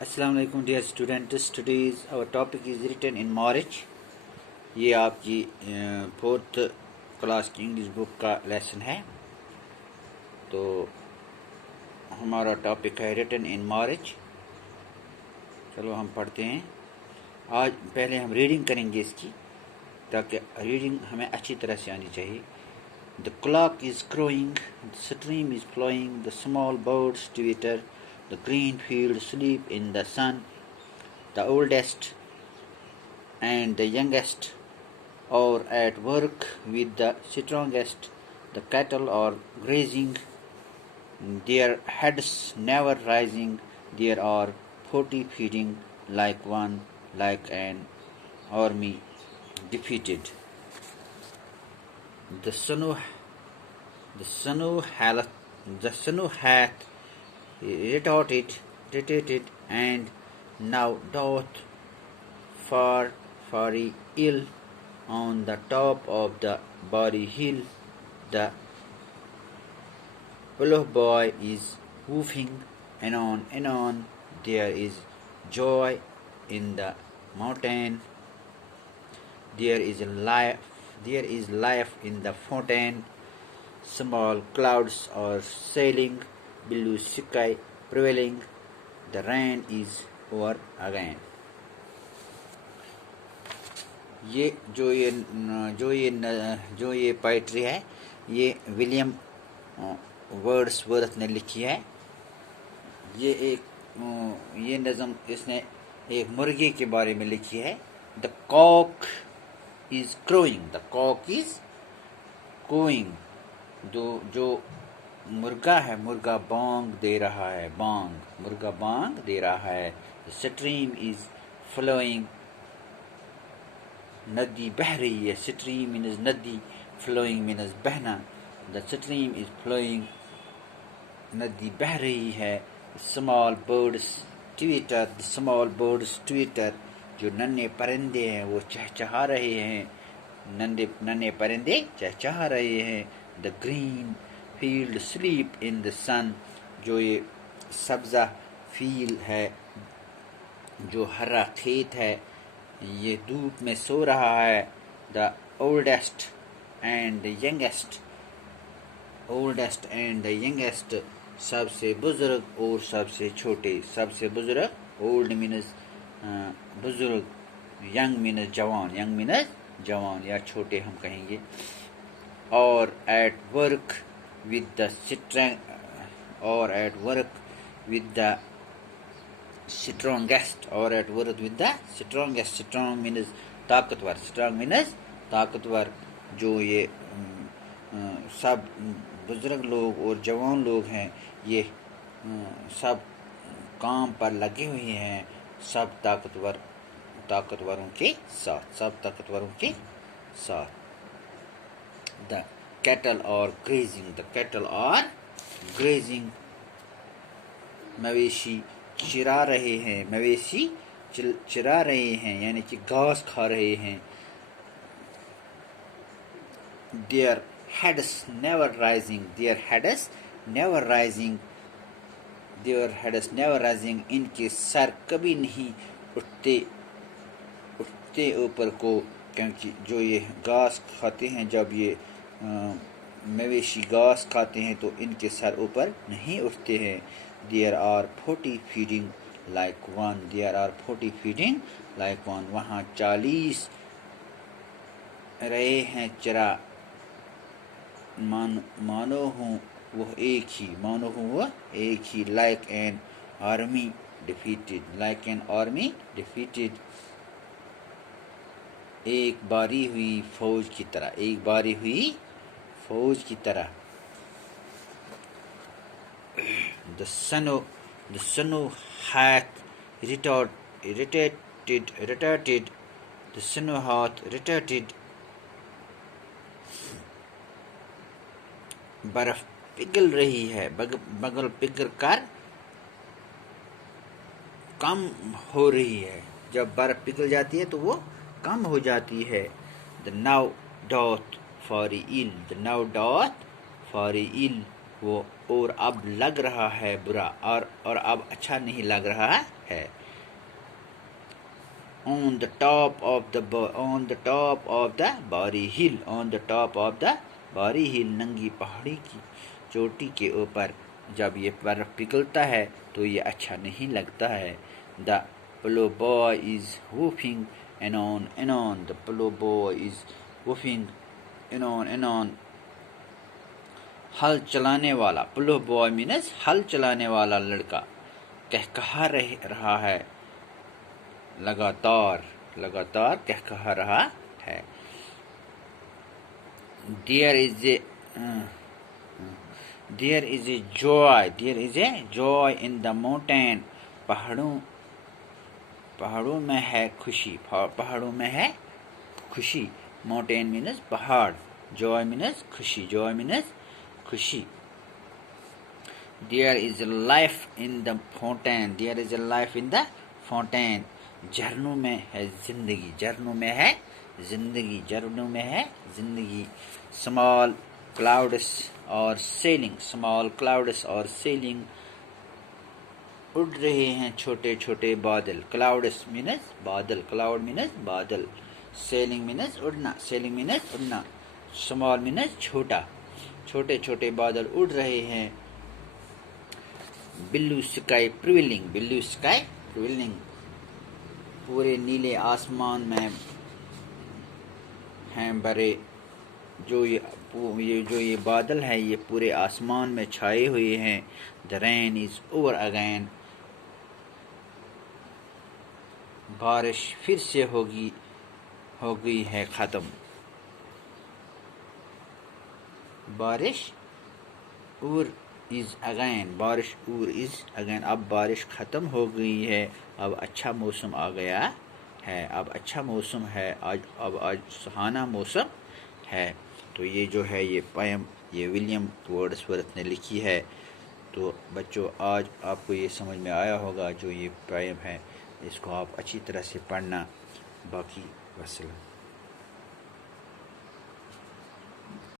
अस्सलाम वालेकुम dear students, today's our topic is written in March. ये आपकी फोर्थ क्लास की इंग्लिश बुक का लेसन है। तो हमारा टॉपिक है रिटन इन मार्च। चलो हम पढ़ते हैं। आज पहले हम रीडिंग करेंगे इसकी, ताकि रीडिंग हमें अच्छी तरह से आनी चाहिए। The clock is crowing, the stream is flowing, the small birds twitter, the green fields sleep in the sun, the oldest and the youngest are at work with the strongest, the cattle are grazing, their heads never rising, there are 40 feeding like one, like an army defeated. The snow, the snow hath retreated, and now doth far very ill on the top of the body hill. The willow boy is woofing, anon there is joy in the mountain, there is life in the fountain. Small clouds are sailing, blue sky prevailing, the rain is over again. जो ये poetry है, ये William Wordsworth ने लिखी है। ये नज़म इसने एक मुर्गे के बारे में लिखी है। The cock is crowing, the cock is crowing, जो मुर्गा है, मुर्गा बांग दे रहा है, मुर्गा बांग दे रहा है। द स्ट्रीम इज फ्लोइंग, नदी बह रही है। स्ट्रीम मीन्स नदी, फ्लोइंग मीन्स बहना। द स्ट्रीम इज फ्लोइंग, नदी बह रही है। Small birds Twitter, the small birds Twitter, जो नन्हे परिंदे हैं वो चहचहा रहे हैं। नन्हे परिंदे चहचहा रहे हैं। The green field sleep in the sun, जो ये सब्जा फील है, जो हरा खेत है, ये धूप में सो रहा है। The oldest and the youngest, सबसे बुजुर्ग और सबसे छोटे। सबसे बुजुर्ग, ओल्ड मीन्स बुजुर्ग, यंग मीन्स जवान या छोटे हम कहेंगे। और at work with the strongest, strong means ताकतवर, जो ये सब बुजुर्ग लोग और जवान लोग हैं, ये सब काम पर लगे हुए हैं, सब ताकतवरों के साथ। द cattle are grazing, मवेशी चिरा रहे हैं, यानी कि घास खा रहे हैं। their heads never rising, इनके सर कभी नहीं उठते ऊपर को, क्योंकि जो ये घास खाते हैं, जब ये मवेशी घास खाते हैं तो इनके सर ऊपर नहीं उठते हैं। there are 40 feeding like one, वहाँ 40 रहे हैं चरा, मानो हूँ वो एक ही। like an army defeated, एक बारी हुई फौज की तरह। The snow hath retreated, बर्फ पिघल रही है, बगल पिघल कर कम हो रही है। जब बर्फ पिघल जाती है तो वो कम हो जाती है। The now doth very ill, वो और अब लग रहा है बुरा, और अब अच्छा नहीं लग रहा है। On the top of the bari hill, on the top of the bari hill, नंगी पहाड़ी की चोटी के ऊपर जब ये बर्फ पिघलता है तो ये अच्छा नहीं लगता है। The pillow boy is whooping and on, the pillow boy is whooping and on, हल चलाने वाला, पिलो बॉय मीन्स हल चलाने वाला लड़का, कहकहा रहा है, लगातार कहकहा रहा है। There is a joy in the mountain, पहाड़ों में है खुशी, mountain मीन्स पहाड़, joy मीन्स खुशी। There is a life in the fountain, झरनों में है जिंदगी, small clouds और sailing, उड़ रहे हैं छोटे बादल, clouds मीन्स बादल, sailing मीन्स उड़ना, small मीन्स छोटे बादल उड़ रहे हैं। ब्लू स्काई प्रिविलिंग, पूरे नीले आसमान में हैं बरे, जो ये बादल है ये पूरे आसमान में छाए हुए हैं। The rain is over again, बारिश फिर से हो गई है ख़त्म, बारिश इज अगेन, अब बारिश ख़त्म हो गई है, अब अच्छा मौसम आ गया है, आज सुहाना मौसम है। तो ये जो है ये पोएम ये विलियम वर्ड्सवर्थ ने लिखी है। तो बच्चों आज आपको ये समझ में आया होगा, जो ये पोएम है इसको आप अच्छी तरह से पढ़ना। बाकी वस्सलाम।